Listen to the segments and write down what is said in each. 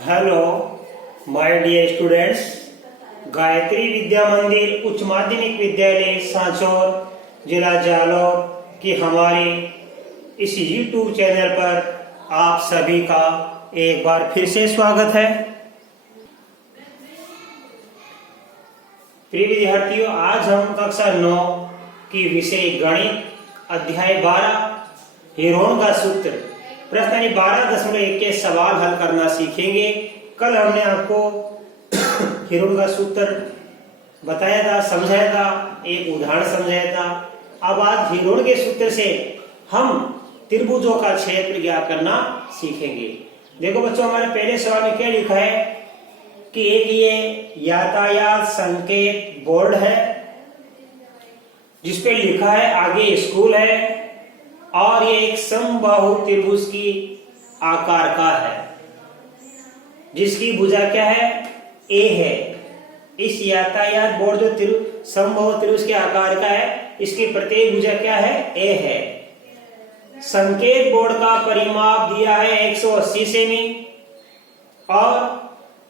Hello my dear students, Gayatri Vidya Mandir उच्च माध्यमिक विद्यालय सांचौर जिला जालौर की हमारे इस YouTube चैनल पर आप सभी का एक बार फिर से स्वागत है। प्रिय विद्यार्थियों, आज हम कक्षा 9 की विषय गणित अध्याय 12 हेरोन का सूत्र प्रश्न 12.1 के सवाल हल करना सीखेंगे। कल हमने आपको हेरोन का सूत्र बताया था, समझाया था, एक उदाहरण समझाया था। अब आज हेरोन के सूत्र से हम त्रिभुजों का क्षेत्र ज्ञात करना सीखेंगे। देखो बच्चों, हमारे पहले सवाल में क्या लिखा है कि एक ये यातायात संकेत बोर्ड है जिसपे लिखा है आगे स्कूल है और ये एक समबाहु त्रिभुज की आकार का है जिसकी भुजा क्या है, ए है। इस यातायात बोर्ड जो समबाहु त्रिभुज के आकार का है, इसकी प्रत्येक भुजा क्या है, ए है। संकेत बोर्ड का परिमाप दिया है 180 सेमी और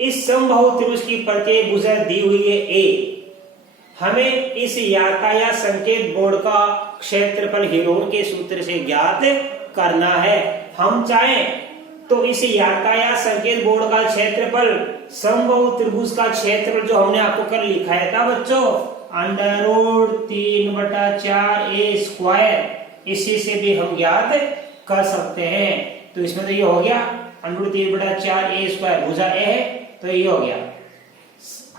इस समबाहु त्रिभुज की प्रत्येक भुजा दी हुई है ए। हमें इस यातायात संकेत बोर्ड का क्षेत्रफल हेरोन के सूत्र से ज्ञात करना है। हम चाहें तो इस यातायात संकेत बोर्ड का क्षेत्रफल समबाहु त्रिभुज का क्षेत्रफल जो हमने आपको कल लिखाया था बच्चों, √3/4a², इसी से भी हम ज्ञात कर सकते हैं। तो इसमें तो ये हो गया √3/4a², भुजा ए है तो ये हो गया,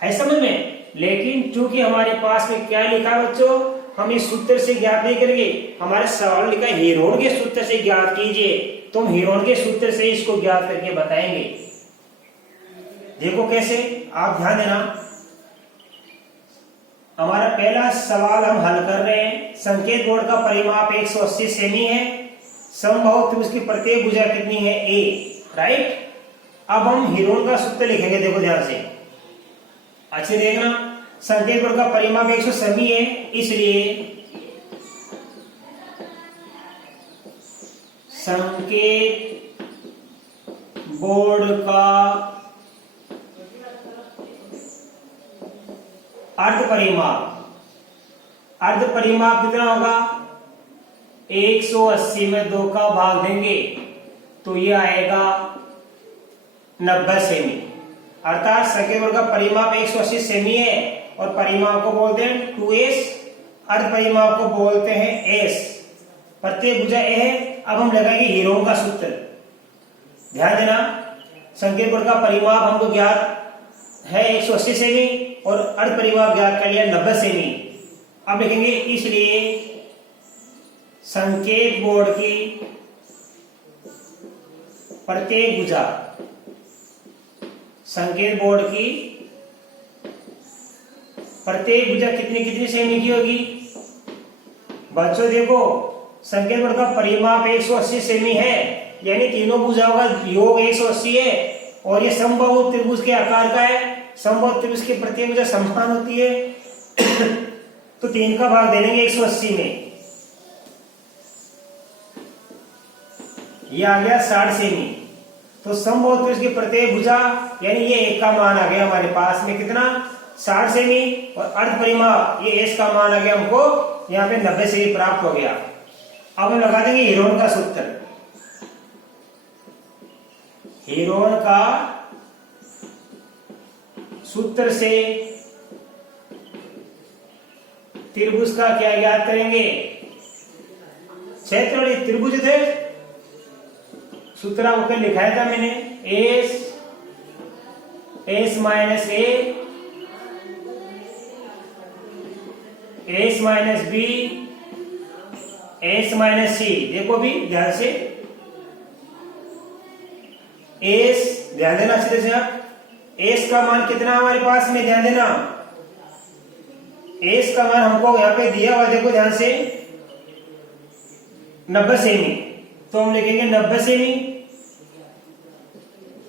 है समझ में। लेकिन चूंकि हमारे पास में क्या लिखा है बच्चों, हम इस सूत्र से ज्ञात नहीं करेंगे। हमारे सवाल लिखा है हेरोन के सूत्र से ज्ञात कीजिए, तो हम हेरोन के सूत्र से इसको ज्ञात करके बताएंगे। देखो कैसे, आप ध्यान देना। हमारा पहला सवाल हम हल कर रहे हैं। संकेत बोर्ड का परिमाप 180 सेमी है, समबाहु त्रिभुज की प्रत्येक भुजा कितनी है, ए, राइट। अब हम हेरोन का सूत्र लिखेंगे। देखो ध्यान से, अच्छे देखना। संकेत बोर्ड का परिमाप 180 सेमी है, इसलिए संकेत बोर्ड का अर्ध परिमाप कितना होगा, 180 में 2 का भाग देंगे तो ये आएगा 90 सेमी। अर्थात संकेत बोर्ड का परिमाप 180 सेमी है और परिमाप को बोलते हैं 2s, अर्ध परिमाप को बोलते हैं s। प्रत्येक भुजा ए है। अब हम लगाएंगे हेरोन का सूत्र। ध्यान देना, संकेत बोर्ड का परिमाप हमको ज्ञात है 180 सेमी और अर्ध परिमाप ज्ञात कर लिया 90 सेमी। अब लिखेंगे इसलिए संकेत बोर्ड की प्रत्येक भुजा, संकेत बोर्ड की प्रत्येक भुजा कितनी कितनी सेमी की होगी बच्चों। देखो, संकेत बोर्ड का परिमाप 180 सेमी है, यानी तीनों भुजाओं का योग 180 है और ये समबाहु त्रिभुज के आकार का है। समबाहु त्रिभुज की प्रत्येक भुजा समान होती है तो 3 का भाग दे देंगे 180 में, ये आ गया 60 सेमी। तो समबाहु त्रिभुज की प्रत्येक भुजा यानी ये एक का मान आ गया हमारे पास में कितना, 60 सेमी, और अर्ध परिमाप ये एस का मान आ गया हमको यहाँ पे 90 सेमी प्राप्त हो गया। अब हम लगा देंगे हेरोन का सूत्र। हेरोन का सूत्र से त्रिभुज का क्या ज्ञात करेंगे, क्षेत्रफल। त्रिभुज थे, सूत्र आपको लिखाया था मैंने, s minus a, s minus b, s minus c। देखो भी ध्यान से, s, ध्यान देना अच्छे से आप, s का मान कितना हमारे पास में, ध्यान देना, s का मान हमको यहाँ पे दिया हुआ, देखो ध्यान से, 90 सेमी। तो हम लिखेंगे 90 सेमी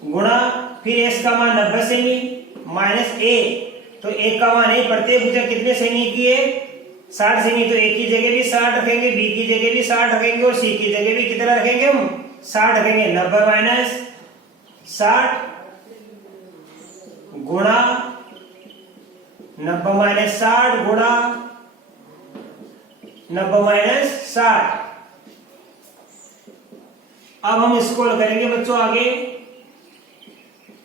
गुणा फिर s का मान 90 सेमी माइनस a, तो a का मान है, प्रत्येक भुजा कितने सेमी की है, 60 सेमी। तो a की जगह भी 60 रखेंगे, b की जगह भी 60 रखेंगे और c की जगह भी कितना रखेंगे हम, 60 रखेंगे। 90 माइनस 60 गुणा 90 माइनस 60 गुणा 90 माइनस 60। अब हम इसको करेंगे बच्चों आगे।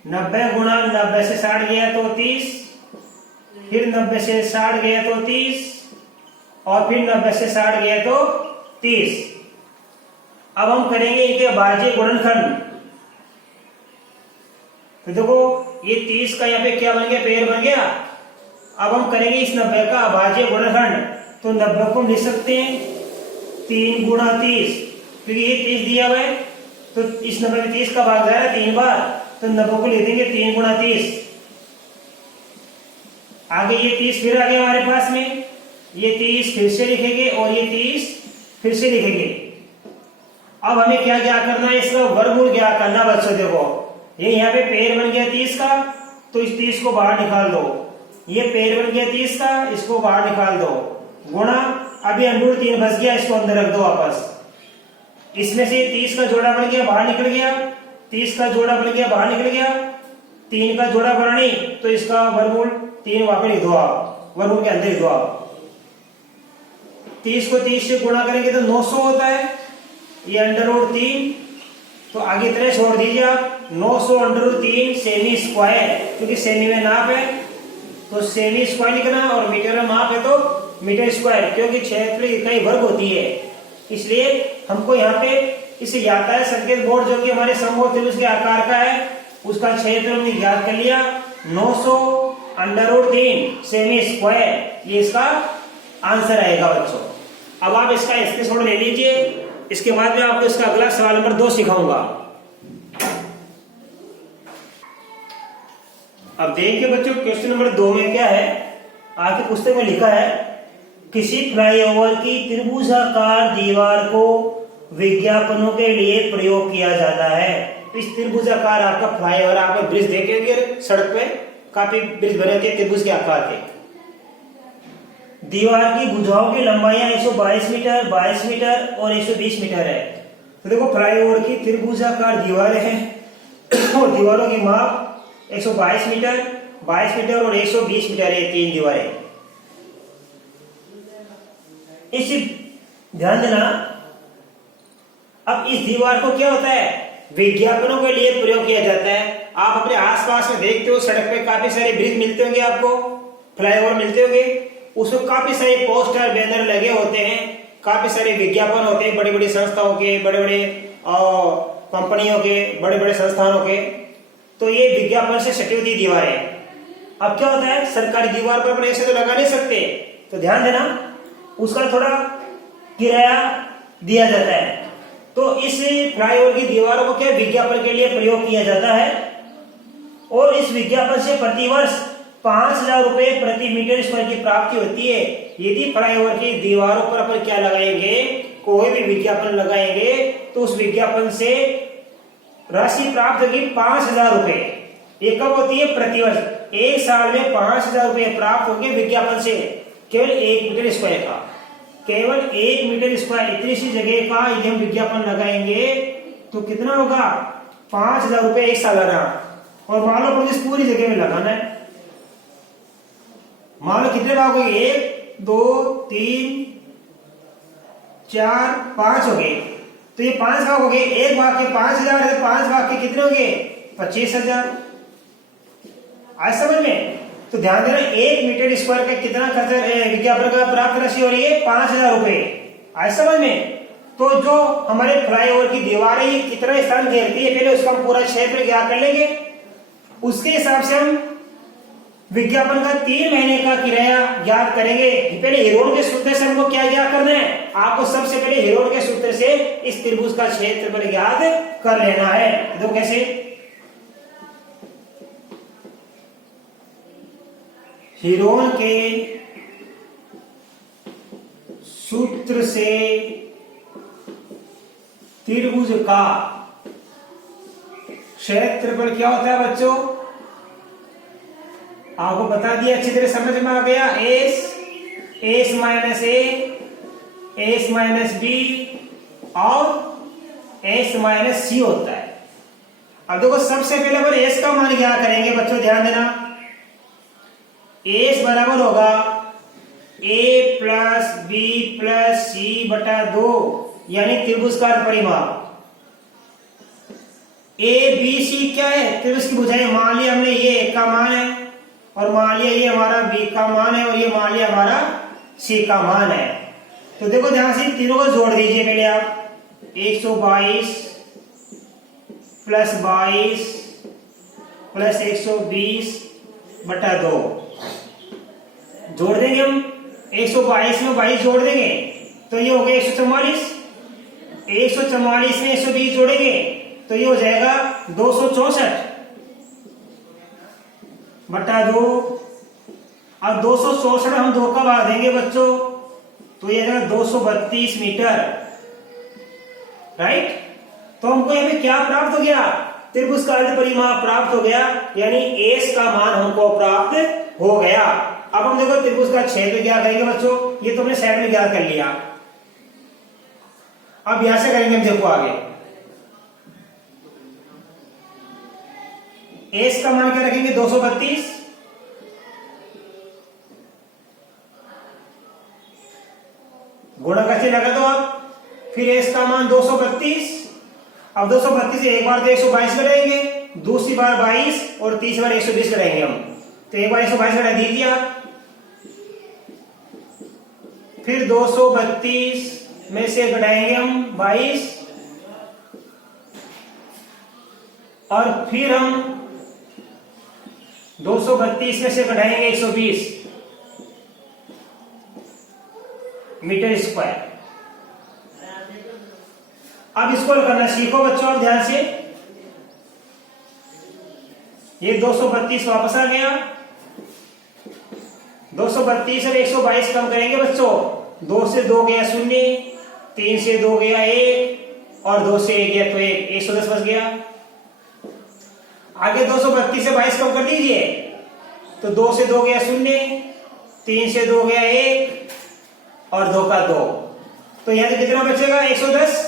90 गुणा 90 से 60 गया तो 30, फिर 90 से 60 गया तो 30, और फिर 90 से 60 गया तो 30। अब हम करेंगे इनके भाज्य गुणनखंड। तो देखो ये 30 का यहाँ पे क्या बन गया, पेड़ बन गया। अब हम करेंगे इस 90 का अभाज्य गुणनखंड। तो 90 को हम लिख सकते हैं 3 गुणा 30, क्योंकि ये 30 दिया हुआ है, तो इस 90 में 30 का भाग जा रहा है 3 बार, तो 90 को लिख देंगे 3 गुणा 30। आगे ये 30 फिर आ गया हमारे पास में, ये 30 फिर से लिखेंगे और ये 30 फिर से लिखेंगे। अब हमें क्या क्या करना है, इसका वर्गमूल क्या करना बच्चों। देखो ये यहाँ पे पेड़ बन गया 30 का, तो इस 30 को बाहर निकाल दो। ये पेड़ बन गया 30 का, इसको बाहर निकाल दो। गुणा, अभी अंडूर 3 बच गया, इसको अंदर रख दो वापस। इसमें से 30 का जोड़ा बन गया, बाहर निकल गया, 30 का जोड़ा बन गया, बाहर निकल गया, 3 का जोड़ा बना नहीं, तो इसका वर्गमूल 3 वहां पर लिख दो आप, वर्गमूल के अंदर लिख दो आप। 30 को 30 से गुणा करेंगे तो 900 होता है, ये अंडर 3, तो आगे तरह छोड़ दीजिए आप। 900 अंडर 3 सेमी स्क्वायर, क्योंकि सेमी में नाप है तो सेमी स्क्वायर लिखना, और मीटर में माप है तो मीटर स्क्वायर, क्योंकि क्षेत्र इकाई वर्ग होती है। इसलिए हमको यहाँ पे इसे ज्ञात है संकेत बोर्ड, जो कि हमारे समबाहु त्रिभुज के आकार का है, उसका क्षेत्र हमने ज्ञात कर लिया 900 अंडर 3 सेमी स्क्वायर, ये इसका आंसर आएगा बच्चों। अब आप इसका स्क्रीनशॉट ले लीजिए, इसके बाद में आपको इसका अगला सवाल नंबर 2 सिखाऊंगा। अब देखिए बच्चों क्वेश्चन नंबर 2 में क्या है, आपके पुस्तक में लिखा है किसी फ्लाईओवर की त्रिभुजाकार दीवार को विज्ञापनों के लिए प्रयोग किया जाता है। इस त्रिभुजाकार आपका फ्लाईओवर, आप ब्रिज देखेंगे सड़क पे, काफी ब्रिज बने होते हैं त्रिभुज के आकार के। दीवार की भुजाओं की लंबाइयां 122 मीटर, 22 मीटर और 120 मीटर है। तो देखो फ्लाईओवर की त्रिभुजाकार दीवारें हैं और दीवारों की माप 122 मीटर, 22 मीटर और 120 मीटर है, 3 दीवारें। इस ध्यान देना, अब इस दीवार को क्या होता है, विज्ञापनों के लिए प्रयोग किया जाता है। आप अपने आसपास में देखते हो सड़क पे काफी सारे ब्रिज मिलते होंगे, आपको फ्लाईओवर मिलते होंगे, उसमें काफी सारे पोस्टर बैनर लगे होते हैं, काफी सारे विज्ञापन होते हैं, बड़ी बड़ी संस्थाओं के, बड़े बड़े कंपनियों के, बड़े बड़े संस्थानों के। तो ये विज्ञापन से सटी हुई दीवारें। अब क्या होता है, सरकारी दीवार पर अपने ऐसे तो लगा नहीं सकते, तो ध्यान देना उसका थोड़ा किराया दिया जाता है। तो इस फ्लाईओवर की दीवारों को क्या विज्ञापन के लिए प्रयोग किया जाता है, और इस विज्ञापन से प्रतिवर्ष 5,000 रुपए प्रति मीटर स्क्वायर की प्राप्ति होती है। यदि फ्लाईओवर की दीवारों पर अपन क्या लगाएंगे, कोई भी विज्ञापन लगाएंगे, तो उस विज्ञापन से राशि प्राप्त होगी 5,000 रुपए। ये कब होती है, प्रतिवर्ष। एक साल में 5,000 रुपए प्राप्त होंगे विज्ञापन से, केवल 1 मीटर स्क्वायर का, केवल 1 मीटर स्क्वायर इतनी सी जगह का यदि हम विज्ञापन लगाएंगे तो कितना होगा, 5,000 रुपए एक साल आना। और मान लो इस पूरी जगह में लगाना है, मान लो कितने भाग हो गए, 1 2 3 4 5 हो गए, तो ये 5 भाग हो गए, एक भाग के 5,000 है, 5 भाग के कितने हो गए, 25,000। आज समझ में। तो ध्यान देना 1 मीटर स्क्वायर का कितना खर्च विज्ञापन का प्राप्त राशि हो रही है, 5,000 रुपए। आज समझ में। तो जो हमारे फ्लाईओवर की दीवार है ये कितना स्थान घेरती है, पहले उसका हम पूरा क्षेत्र ज्ञात कर लेंगे, उसके हिसाब से हम विज्ञापन का 3 महीने का किराया ज्ञात करेंगे। पहले हेरोन के सूत्र से हमको क्या ज्ञात करना है, आपको सबसे पहले हेरोन के सूत्र से इस त्रिभुज का क्षेत्रफल ज्ञात कर लेना है। तो कैसे, हेरोन के सूत्र से त्रिभुज का क्षेत्रफल क्या होता है बच्चों, आपको बता दिया, अच्छी तरह समझ में आ गया। एस माइनस ए, एस माइनस बी और एस माइनस सी होता है। अब देखो सबसे पहले अपन एस का मान क्या करेंगे बच्चों, ध्यान देना। एस बराबर होगा ए प्लस बी प्लस सी बटा 2, यानी त्रिभुज का परिमाप। ए बी सी क्या है, त्रिभुज की भुजाएं। मान लिया हमने ये ए का मान है, और मान लिया ये हमारा बी का मान है, और ये मान लिया हमारा सी का मान है। तो देखो ध्यान से तीनों को जोड़ दीजिए पहले आप। 122 प्लस 22 प्लस 120 बटा 2 जोड़ देंगे हम। 122 में 22 जोड़ देंगे तो ये हो गया 144। 144 में 120 जोड़ेंगे तो ये हो जाएगा 264 बटा 2। अब 264 हम 2 का भाग देंगे बच्चों, तो ये जाएगा 232 मीटर, राइट। तो हमको यहाँ पे क्या प्राप्त हो गया, त्रिभुज का अर्ध परिमाप प्राप्त हो गया, यानी एस का मान हमको प्राप्त हो गया। अब हम देखो त्रिभुज का क्षेत्र क्या करेंगे बच्चों, ये तुमने साइड में ज्ञात कर लिया। अब यहां से करेंगे हम, देखो आगे एस का मान क्या रखेंगे 232, गुणा करके लगा दो आप, फिर एस का मान 232। अब 232 से एक बार तो 122 करेंगे, दूसरी बार 22 और तीसरी बार 120 करेंगे हम। तो एक बार 122 घटा दीजिए आप, फिर 232 में से घटाएंगे हम 22, और फिर हम 232 में से घटाएंगे 120 मीटर स्क्वायर। अब इसको करना सीखो बच्चों, अब ध्यान से। ये 232 वापस आ गया, 232 और 122 कम करेंगे बच्चों। 2 से 2 गया 0, 3 से 2 गया 1, और 2 से 1 गया तो 1, 110 बच गया। आगे 232 से 22 कम कर दीजिए, तो 2 से 2 गया 0, 3 से 2 गया 1, और 2 का 2। तो यहां से कितना बचेगा 110,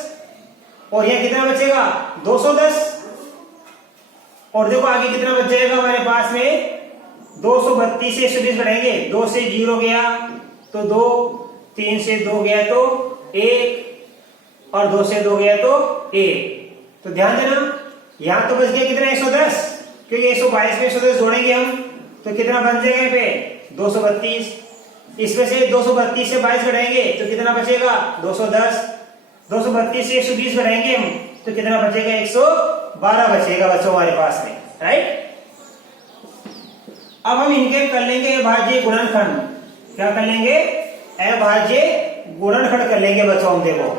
और यहां कितना बचेगा 210। और देखो आगे कितना बच जाएगा हमारे पास में, 232 से 120 बढ़ाएंगे, 2 से 0 गया तो 2, 3 से 2 गया तो 1, और 2 से 2 गया तो 1। तो ध्यान देना यहां तो बच गया कितना 110, क्योंकि 122 में 110 जोड़ेंगे हम तो कितना बन जाएगा यहाँ पे 232। इसमें से 232 से 22 घटाएंगे तो कितना बचेगा 210। 232 से 120 बढ़ाएंगे हम तो कितना बचेगा 112 बचेगा बच्चों हमारे पास में, राइट। अब हम इनके कर लेंगे अभाज्य गुणनखंड। क्या कर लेंगे, अभाज्य गुणनखंड कर लेंगे बच्चों हम। देखो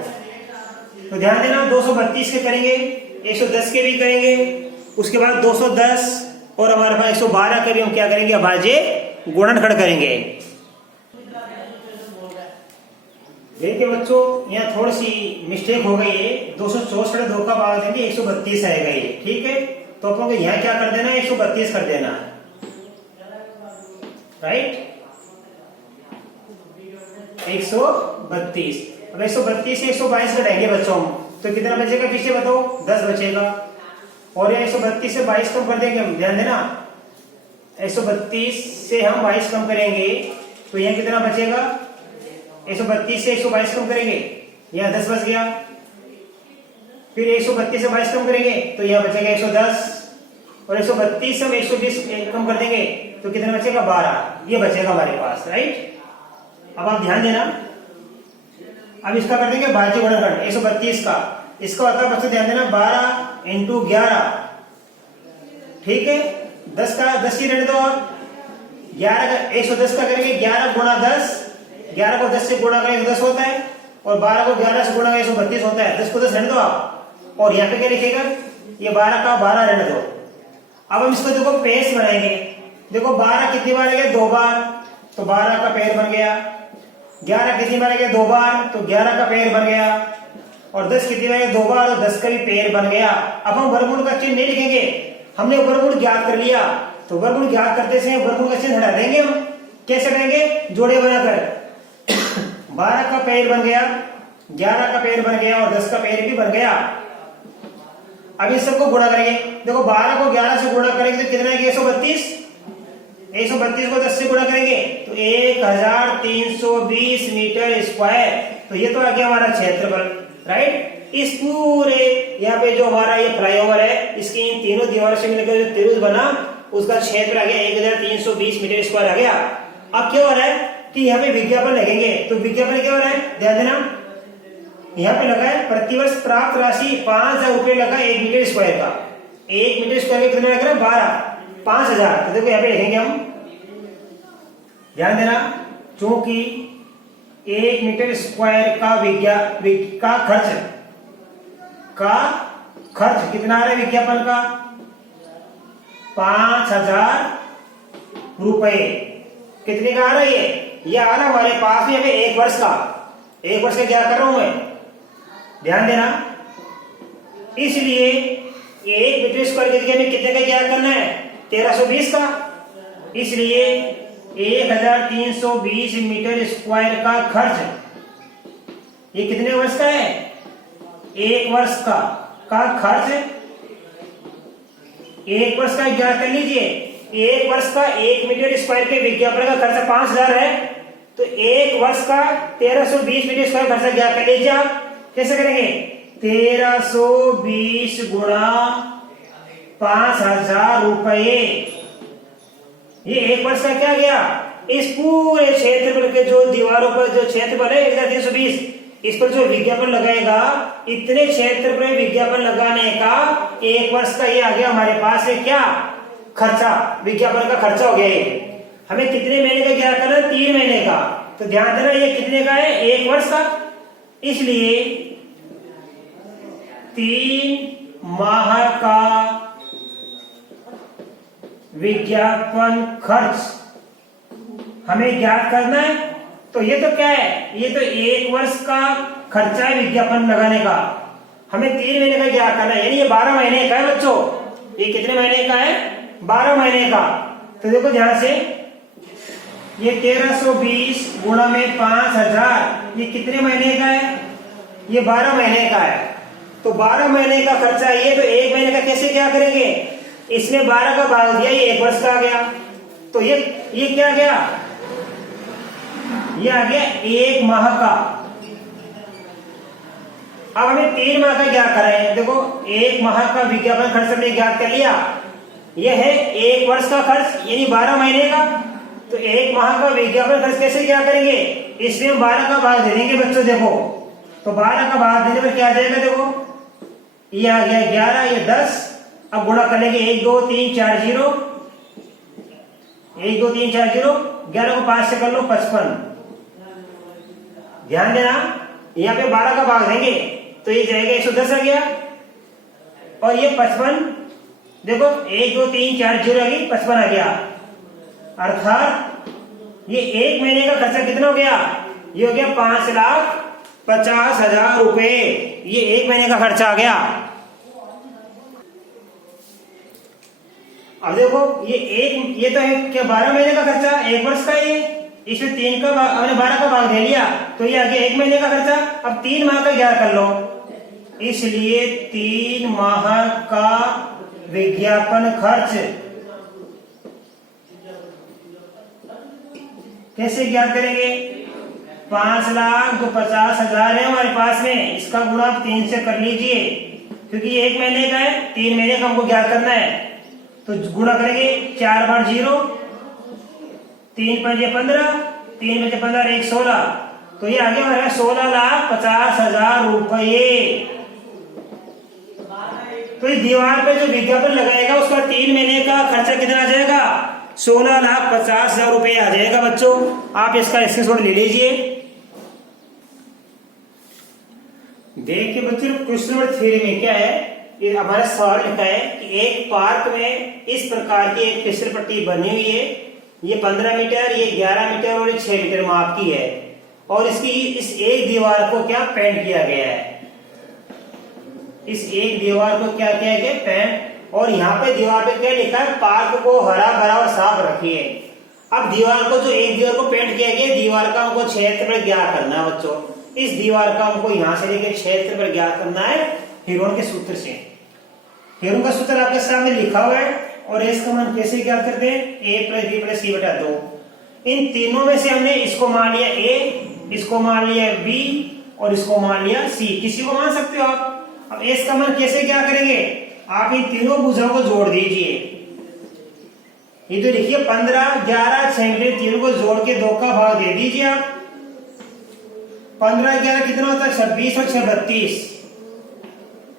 तो ध्यान देना 232 के करेंगे, 110 के भी करेंगे, उसके बाद 210 और हमारे पास 112 के भी हम क्या करेंगे अभाज्य गुणनखंड करेंगे। देखिए बच्चों यहाँ थोड़ी सी मिस्टेक हो गई है, 264 2 का भाग देंगे 132 आएगा ये, ठीक है। तो अपन को यहाँ क्या कर देना है 132 कर देना, राइट। 132। अब 132 से 122 घटाएंगे बच्चों हम तो कितना बचेगा पीछे बताओ 10 बचेगा। और यहाँ 132 से 22 कम कर देंगे हम, ध्यान देना 132 से हम 22 कम करेंगे तो यहाँ कितना बचेगा 132 से 122 कम करेंगे, यहाँ 10 बच गया। फिर 132 से 22 कम करेंगे तो यहाँ बचेगा 110, और 132 से हम 120 कम कर देंगे तो कितना बचेगा 12, ये बचेगा हमारे पास, राइट। अब आप ध्यान देना, अब इसका कर देंगे भाज्य गुणनखंड 132 का। इसका होता है बच्चों ध्यान देना 12 × 11, ठीक है। 10 का 10 की रहने दो, और 11 का 110 का करेंगे 11 × 10, 11 को 10 से गुणा करें 10 होता है, और 12 को 11 से गुणा करें 132 होता है। 10 को 10 रहने दो आप, और यहाँ पे क्या लिखेगा ये 12 का 12 रहने दो। अब हम इसको देखो पेश बनाएंगे। देखो 12 कितनी बार है 2 बार, तो 12 का पेड़ बन गया। 11 कितनी बार है 2 बार, तो 11 का पेड़ बन गया। और 10 कितनी बार है 2 बार, तो 10 का भी पेड़ बन गया। अब हम वर्गमूल का चिन्ह नहीं लिखेंगे, हमने वर्गमूल ज्ञात कर लिया, तो वर्गमूल ज्ञात करते समय वर्गमूल का चिन्ह हटा देंगे हम। कैसे करेंगे, जोड़े बनाकर 12 का पेड़ बन गया, 11 का पेड़ बन गया, और 10 का पेड़ भी बन गया। अब इस सबको गुणा करेंगे। देखो 12 को 11 से गुणा करेंगे तो कितना है? 132। 132 को 10 से गुणा करेंगे तो 1320 मीटर स्क्वायर। तो ये तो आ गया हमारा क्षेत्रफल, राइट। इस पूरे यहाँ पे जो हमारा ये फ्लाईओवर है, इसकी इन तीनों दीवारों से मिलकर जो त्रिभुज बना, उसका क्षेत्र आ गया 1320 मीटर स्क्वायर आ गया। अब क्या हो रहा है कि यहाँ पे विज्ञापन लगेंगे, तो विज्ञापन क्या हो रहा है, ध्यान देना। यहाँ पे लगा है प्रतिवर्ष प्राप्त राशि 5000 रुपए लगा 1 मीटर स्क्वायर का। 1 मीटर स्क्वायर का कितना लग रहा है? 5000। तो देखो यहाँ पे लिखेंगे हम, ध्यान देना, क्योंकि 1 मीटर स्क्वायर का खर्च कितना आ रहा है विज्ञापन का? 5000 रुपए। कितने का आ रहा है ये आ रहा है हमारे पास में यहाँ पे 1 वर्ष का। 1 वर्ष का क्या कर रहा हूं मैं, ध्यान देना। इसलिए 1 मीटर स्क्वायर की जगह में कितने का क्या करना है? 1320 का। इसलिए 1320 मीटर स्क्वायर का खर्च ये कितने वर्ष का है? 1 वर्ष का खर्च। 1 वर्ष का क्या कर लीजिए, 1 वर्ष का 1 मीटर स्क्वायर के विज्ञापन का खर्चा 5000 है, तो 1 वर्ष का 1320 मीटर स्क्वायर खर्चा क्या कर लीजिए आप। कैसे करेंगे? 1320 गुणा 5000 रुपए। ये 1 वर्ष का क्या गया? इस पूरे क्षेत्रफल के जो दीवारों पर जो क्षेत्रफल है 1320, इस पर जो विज्ञापन लगाएगा, इतने क्षेत्र पर विज्ञापन लगाने का 1 वर्ष का ये आ गया हमारे पास है क्या? खर्चा। विज्ञापन का खर्चा हो गया ये। हमें कितने महीने का क्या करना है? 3 महीने का। तो ध्यान देना ये कितने का है? 1 वर्ष का। इसलिए 3 माह का विज्ञापन खर्च हमें ज्ञात करना है। तो ये तो क्या है? ये तो 1 वर्ष का खर्चा है विज्ञापन लगाने का। हमें 3 महीने का ज्ञात करना है, यानी ये 12 महीने का है बच्चों। ये कितने महीने का है? 12 महीने का। तो देखो ध्यान से, ये 1320 गुणा में 5000, ये कितने महीने का है? ये 12 महीने का है। तो 12 महीने का खर्चा है ये, तो 1 महीने का कैसे क्या करेंगे? इसमें 12 का भाग दिया, ये 1 वर्ष का आ गया। तो ये क्या गया? ये आ गया 1 माह का। अब हमें 3 माह का ज्ञात करा है। देखो 1 माह का विज्ञापन खर्च हमने ज्ञात कर लिया। यह है 1 वर्ष का खर्च, यानी 12 महीने का। तो 1 माह का विज्ञापन खर्च कैसे क्या करेंगे? इसमें हम 12 का भाग दे देंगे बच्चों। देखो तो 12 का भाग देने पर क्या आ जाएगा? देखो ये आ गया 11, ये 10। अब गुणा कर लेंगे 1 2 3 4 0, 1 2 3 4 0। 11 को 5 से कर लो 55। ध्यान देना, यहाँ पे 12 का भाग देंगे तो ये जाएगा 110 आ गया। और ये 55, देखो 1 2 3 4 0 आ गई, 55 आ गया। अर्थात ये 1 महीने का खर्चा कितना हो गया? ये हो गया 5,50,000 रुपए। ये 1 महीने का खर्चा आ गया। अब देखो ये तो है क्या 12 महीने का खर्चा, 1 वर्ष का। ये इसमें 3 का हमने 12 का भाग दे लिया, तो ये आ गया 1 महीने का खर्चा। अब 3 माह का ज्ञात कर लो। इसलिए 3 माह का विज्ञापन खर्च कैसे ज्ञात करेंगे? 5,50,000 है हमारे पास में, इसका गुणा आप 3 से कर लीजिए, क्योंकि ये 1 महीने का है, 3 महीने का हमको ज्ञात करना है। तो गुणा करेंगे 4 बार 0, 3 पंजे 15, 3 पंजे 15, 1 16। तो ये आगे हमारा 16,50,000 रुपये। तो इस दीवार पे जो विज्ञापन लगाएगा उसका 3 महीने का खर्चा कितना आ जाएगा? 16,50,000 रुपये आ जाएगा बच्चों। आप इसका स्क्रीनशॉट ले लीजिए। देखिए बच्चों, क्वेश्चन नंबर 3 में क्या है, ये हमारा सवाल लिखा है कि एक पार्क में इस प्रकार की एक फिसल पट्टी बनी हुई है। ये 15 मीटर, ये 11 मीटर और ये 6 मीटर माप की है, और इसकी इस एक दीवार को क्या पेंट किया गया है। इस एक दीवार को क्या किया गया? पेंट। और यहाँ पे दीवार पे क्या लिखा है? पार्क को हरा भरा और साफ रखिए। अब दीवार को जो एक दीवार को पेंट किया गया, दीवार का हमको क्षेत्रफल ज्ञात करना है बच्चों। इस दीवार का हमको यहाँ से लेकर क्षेत्रफल ज्ञात करना है हिरोन के सूत्र से। हेरोन का सूत्र आपके सामने लिखा हुआ है और एस का मान कैसे ज्ञात करते हैं, ए प्लस बी प्लस सी बटा 2। इन तीनों में से हमने इसको मान लिया ए, इसको मान लिया बी और इसको मान लिया सी। किसी को मान सकते हो आप। अब एस का मान कैसे क्या करेंगे, आप इन तीनों भुजाओं को जोड़ दीजिए। ये तो लिखिए 15, 11, 6 मीटर, तीनों को जोड़ के 2 का भाग दे दीजिए आप। 15, 11 कितना होता है, 26 और 6 32।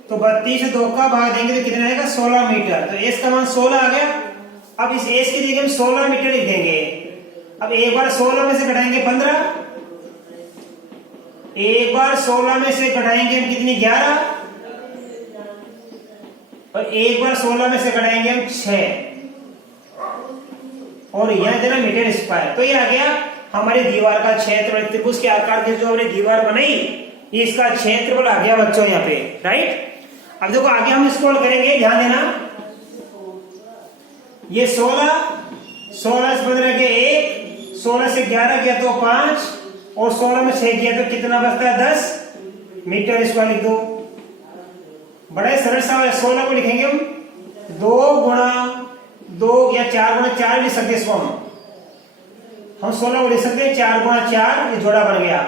तो 32 से 2 का भाग देंगे तो कितना आएगा, 16 मीटर। तो एस का मान 16 आ गया। अब इस एस की जगह हम 16 मीटर लिख देंगे। अब एक बार 16 में से घटाएंगे 15, एक बार 16 में से घटाएंगे हम कितनी, 11, और एक बार 16 में से घटाएंगे हम 6, और यह देना मीटर स्क्वायर। तो ये आ गया हमारी दीवार का क्षेत्रफल। त्रिभुज के आकार की जो हमने दीवार बनाई, ये इसका क्षेत्रफल आ गया बच्चों यहाँ पे, राइट। अब देखो आगे हम स्क्रॉल करेंगे, ध्यान देना। ये 16 से 15 के 1, 16 से 11 किया तो 5, और 16 में 6 किया तो कितना बचता है, 10 मीटर स्क्वायर लिख दो। बड़ा ही सरल सा है। 16 को लिखेंगे हम 2 गुणा 2 या 4 गुणा 4 लिख सकते इसको हम 16 को लिख सकते हैं 4 गुणा 4, ये जोड़ा बन गया।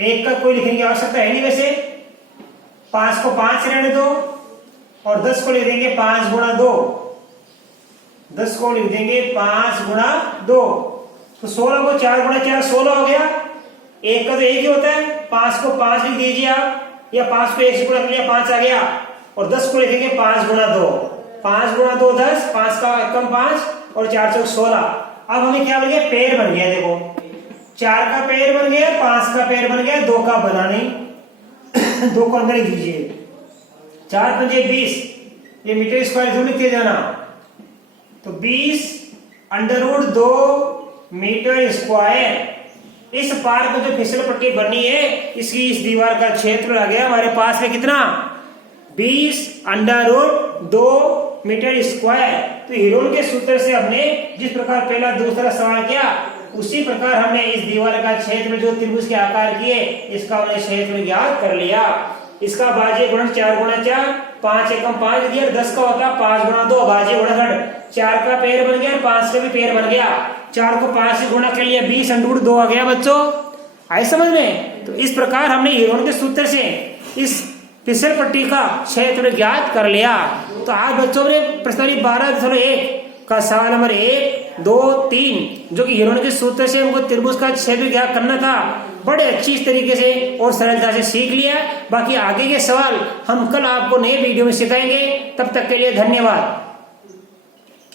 1 का कोई लिखने की आवश्यकता है नहीं वैसे। 5 को 5 रहने दो, और 10 को लिख देंगे 5 गुणा 2, 10 को लिख देंगे 5 गुणा 2। तो 16 को 4 गुणा 4 16 हो गया। 1 का तो 1 ही होता है, 5 को 5 लिख दीजिए आप, या 5 को 1 से गुणा कर लिया 5 आ गया, और 10 को लिखेंगे 5 गुणा 2, 5 गुणा 2 10, 5 का कम 5 और 4 चौक 16। अब हमें क्या बन गया, पेड़ बन गया। देखो 4 का पेड़ बन गया, 5 का पेड़ बन गया, 2 का बना नहीं। 2 को अंदर लिख दीजिए। 4 पंजे 20, ये मीटर स्क्वायर जो लिखते जाना। तो 20 √2 मीटर स्क्वायर। इस पार्क में जो फिसल पट्टी बनी है, इसकी इस दीवार का क्षेत्र आ गया हमारे पास में कितना, 20 √2 मीटर स्क्वायर। तो हेरोन के सूत्र से हमने जिस प्रकार पहला दूसरा सवाल किया, उसी प्रकार हमने इस दीवार का क्षेत्र जो त्रिभुज के आकार किए, इसका हमने क्षेत्र ज्ञात कर लिया। इसका भाज्य गुणन 4 गुणा 4, 5 एकम 5 दिया, 10 का होता 5 गुणा 2, भाज्य गुणन 4 का पेड़ बन गया, 5 का भी पेड़ बन गया। 4 को 5 से गुणा कर लिया, 20 √2 आ गया बच्चों। आए समझ में। तो इस प्रकार हमने हेरोन के सूत्र से इस फिसल पट्टी का क्षेत्र ज्ञात कर लिया। तो आज बच्चों ने प्रश्नावली 12.1 का सवाल नंबर 1, 2, 3 जो कि हेरोन के सूत्र से हमको त्रिभुज का क्षेत्र ज्ञात करना था, बड़े अच्छी तरीके से और सरलता से सीख लिया। बाकी आगे के सवाल हम कल आपको नए वीडियो में सिखाएंगे। तब तक के लिए धन्यवाद।